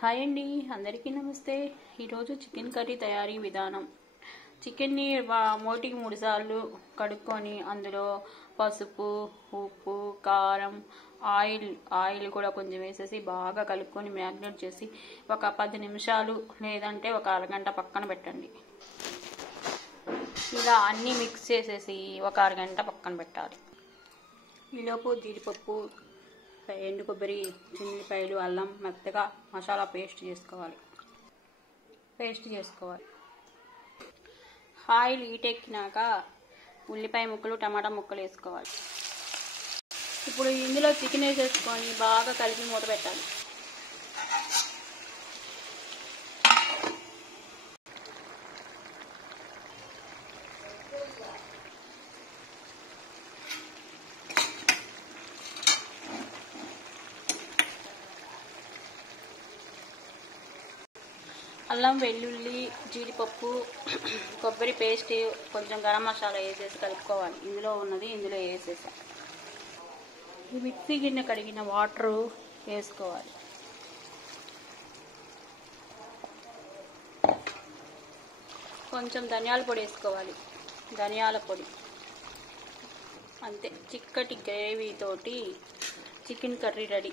Hi అండి, అందరికీ నమస్తే. ఈరోజు చికెన్ కర్రీ తయారీ విధానం. చికెన్ని మోటికి 3 సార్లు కడుక్కొని అందులో పసుపు, ఉప్పు, కారం, ఆయిల్ కూడా కొంచెం వేసేసి బాగా కలుపుకొని మ్యారినేట్ చేసి ఒక 10 నిమిషాలు లేదంటే ఒక అరగంట పక్కన పెట్టండి. ఇలా అన్నీ మిక్స్ చేసేసి ఒక అరగంట పక్కన పెట్టాలి. ఈలోపు జీడిపప్పు, ఎండు కొబ్బరి, చిన్నిపాయలు, అల్లం మెత్తగా మసాలా పేస్ట్ చేసుకోవాలి. ఆయిల్ హీటెక్కినాక ఉల్లిపాయ ముక్కలు, టమాటా ముక్కలు వేసుకోవాలి. ఇప్పుడు ఇందులో చికెన్ వేసేసుకొని బాగా కలిపి మూత పెట్టాలి. అల్లం, వెల్లుల్లి, జీడిపప్పు, కొబ్బరి పేస్ట్, కొంచెం గరం మసాలా వేసేసి కలుపుకోవాలి. ఇందులో వేసేసాం. ఈ మిక్సీ గిన్నె కడిగిన వాటరు వేసుకోవాలి. కొంచెం ధనియాల పొడి వేసుకోవాలి. అంతే, చిక్కటి గ్రేవీతోటి chicken curry ready.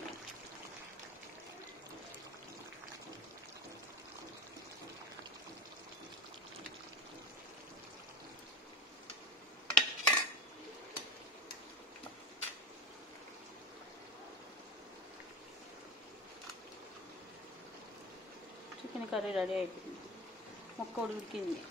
Chicken curry ready అయిపోయింది. ముక్క ఉడికింది.